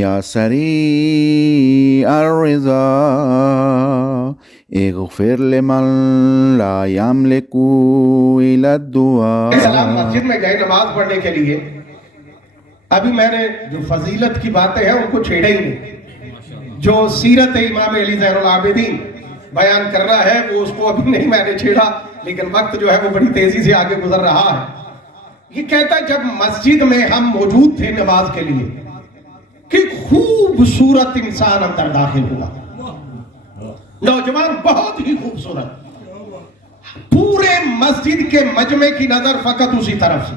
یا سریع الرضا اغفر لمن لا یملک الی الدعاء. اسلام مسجد میں گئے نماز پڑھنے کے لیے. ابھی میں نے جو فضیلت کی باتیں ہیں ان کو چھیڑا ہی نہیں. جو سیرت امام علی زین العابدین بیان کرنا ہے وہ اس کو ابھی نہیں میں نے چھیڑا، لیکن وقت جو ہے وہ بڑی تیزی سے آگے گزر رہا ہے. یہ کہتا ہے جب مسجد میں ہم موجود تھے نماز کے لیے کہ خوبصورت انسان اندر داخل ہوا، نوجوان بہت ہی خوبصورت، پورے مسجد کے مجمع کی نظر فقط اسی طرف سے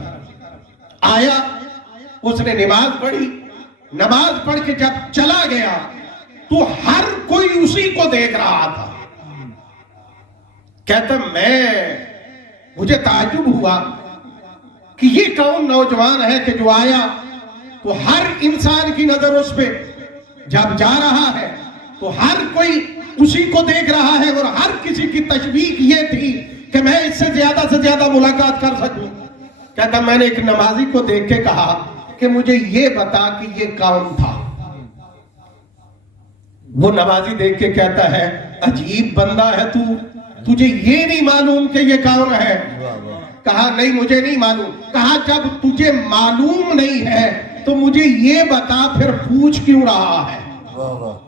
آیا. اس نے نماز پڑھی، نماز پڑھ کے جب چلا گیا تو ہر کوئی اسی کو دیکھ رہا تھا. کہتا مجھے تعجب ہوا کہ یہ کون نوجوان ہے کہ جو آیا تو ہر انسان کی نظر اس پہ، جب جا رہا ہے تو ہر کوئی اسی کو دیکھ رہا ہے، اور ہر کسی کی تشویق یہ تھی کہ میں اس سے زیادہ ملاقات کر سکوں. کہتا میں نے ایک نمازی کو دیکھ کے کہا کہ مجھے یہ بتا کہ یہ کون تھا. وہ نمازی دیکھ کے کہتا ہے عجیب بندہ ہے تو، تجھے یہ نہیں معلوم کہ یہ کون ہے؟ کہا نہیں مجھے نہیں معلوم. کہا جب تجھے معلوم نہیں ہے تو مجھے یہ بتا پھر پوچھ کیوں رہا ہے؟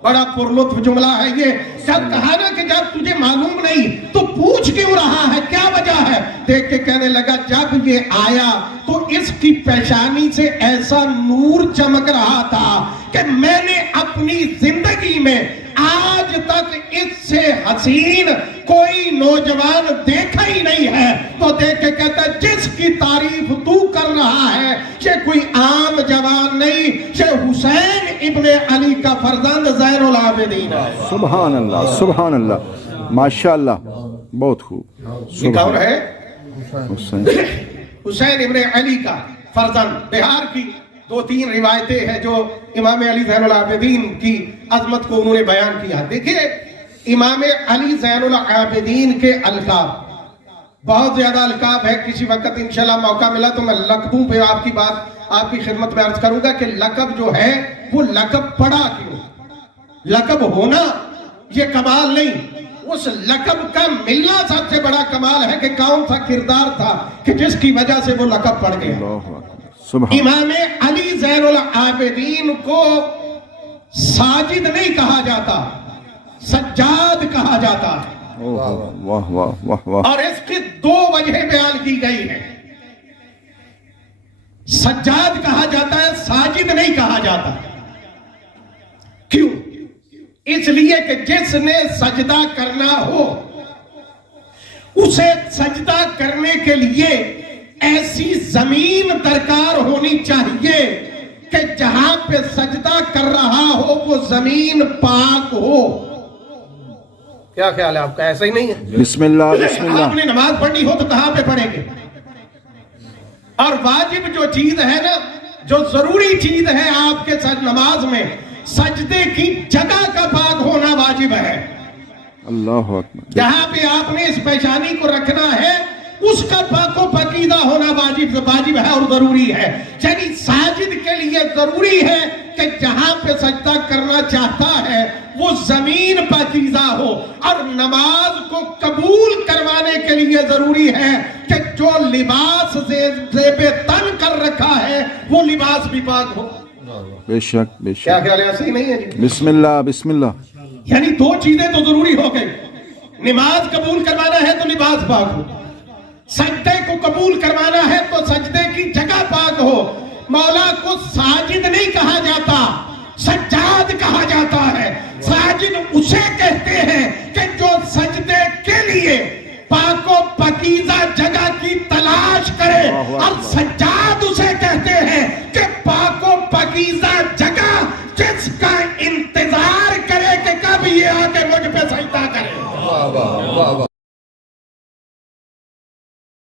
بڑا پرلطف جملہ ہے یہ. جب کہا نا کہ جب تجھے معلوم نہیں تو پوچھ کیوں رہا ہے، کیا وجہ ہے؟ دیکھ کے کہنے لگا جب یہ آیا تو اس کی پیشانی سے ایسا نور چمک رہا تھا کہ میں نے اپنی زندگی میں آج تک اس سے حسین کوئی نوجوان دیکھا ہی نہیں ہے. تو دیکھ کے کہتا ہے جس کی تعریف تو کر رہا ہے یہ کوئی عام جوان نہیں، یہ حسین ابن علی کا فرزند زین العابدین ہے. سبحان اللہ سبحان اللہ ماشاءاللہ بہت خوب. یہ کون ہے؟ حسین حسین ابن علی کا فرزند. بہار کی 2-3 روایتیں ہیں جو امام علی زین العابدین کی عظمت کو انہوں نے بیان کیا. دیکھیے امام علی زین العابدین کے القاب بہت زیادہ القاب ہے. کسی وقت انشاءاللہ موقع ملا تو میں لقبوں پہ آپ کی بات آپ کی خدمت میں عرض کروں گا کہ لقب جو ہے وہ لقب پڑا کیوں. لقب ہونا یہ کمال نہیں، اس لقب کا ملنا سب سے بڑا کمال ہے کہ کون سا کردار تھا کہ جس کی وجہ سے وہ لقب پڑ گیا. امام علی زین العابدین کو ساجد نہیں کہا جاتا، سجاد کہا جاتا ہے. واہ واہ واہ واہ. اور اس کی 2 وجہیں بیان کی گئی ہیں. سجاد کہا جاتا ہے، ساجد نہیں کہا جاتا. کیوں؟ اس لیے کہ جس نے سجدہ کرنا ہو اسے سجدہ کرنے کے لیے ایسی زمین درکار ہونی چاہیے کہ جہاں پہ سجدہ کر رہا ہو وہ زمین پاک ہو. کیا خیال ہے آپ کا؟ ایسا ہی نہیں ہے؟ بسم اللہ بسم اللہ. آپ نے نماز پڑھنی ہو تو کہاں پہ پڑھیں گے؟ اور واجب جو چیز ہے نا، جو ضروری چیز ہے آپ کے نماز میں، سجدے کی جگہ کا پاک ہونا واجب ہے. اللہ اکبر. جہاں پہ آپ نے اس پیشانی کو رکھنا ہے اس کا پاک و پاکیزہ ہونا واجب ہے اور ضروری ہے. یعنی ساجد کے لیے ضروری ہے کہ جہاں پہ سجدہ کرنا چاہتا ہے وہ زمین پاکیزہ ہو، اور نماز کو قبول کروانے کے لیے ضروری ہے کہ جو لباس زیب تن کر رکھا ہے وہ لباس بھی پاک ہو. بے شک بے شک. کیا خیال ہے؟ صحیح نہیں ہے جی؟ بسم اللہ بسم اللہ. یعنی 2 چیزیں تو ضروری ہو گئی. نماز قبول کروانا ہے تو لباس پاک ہو، سجدے کو قبول کروانا ہے تو سجدے کی جگہ پاک ہو. مولا کو ساجد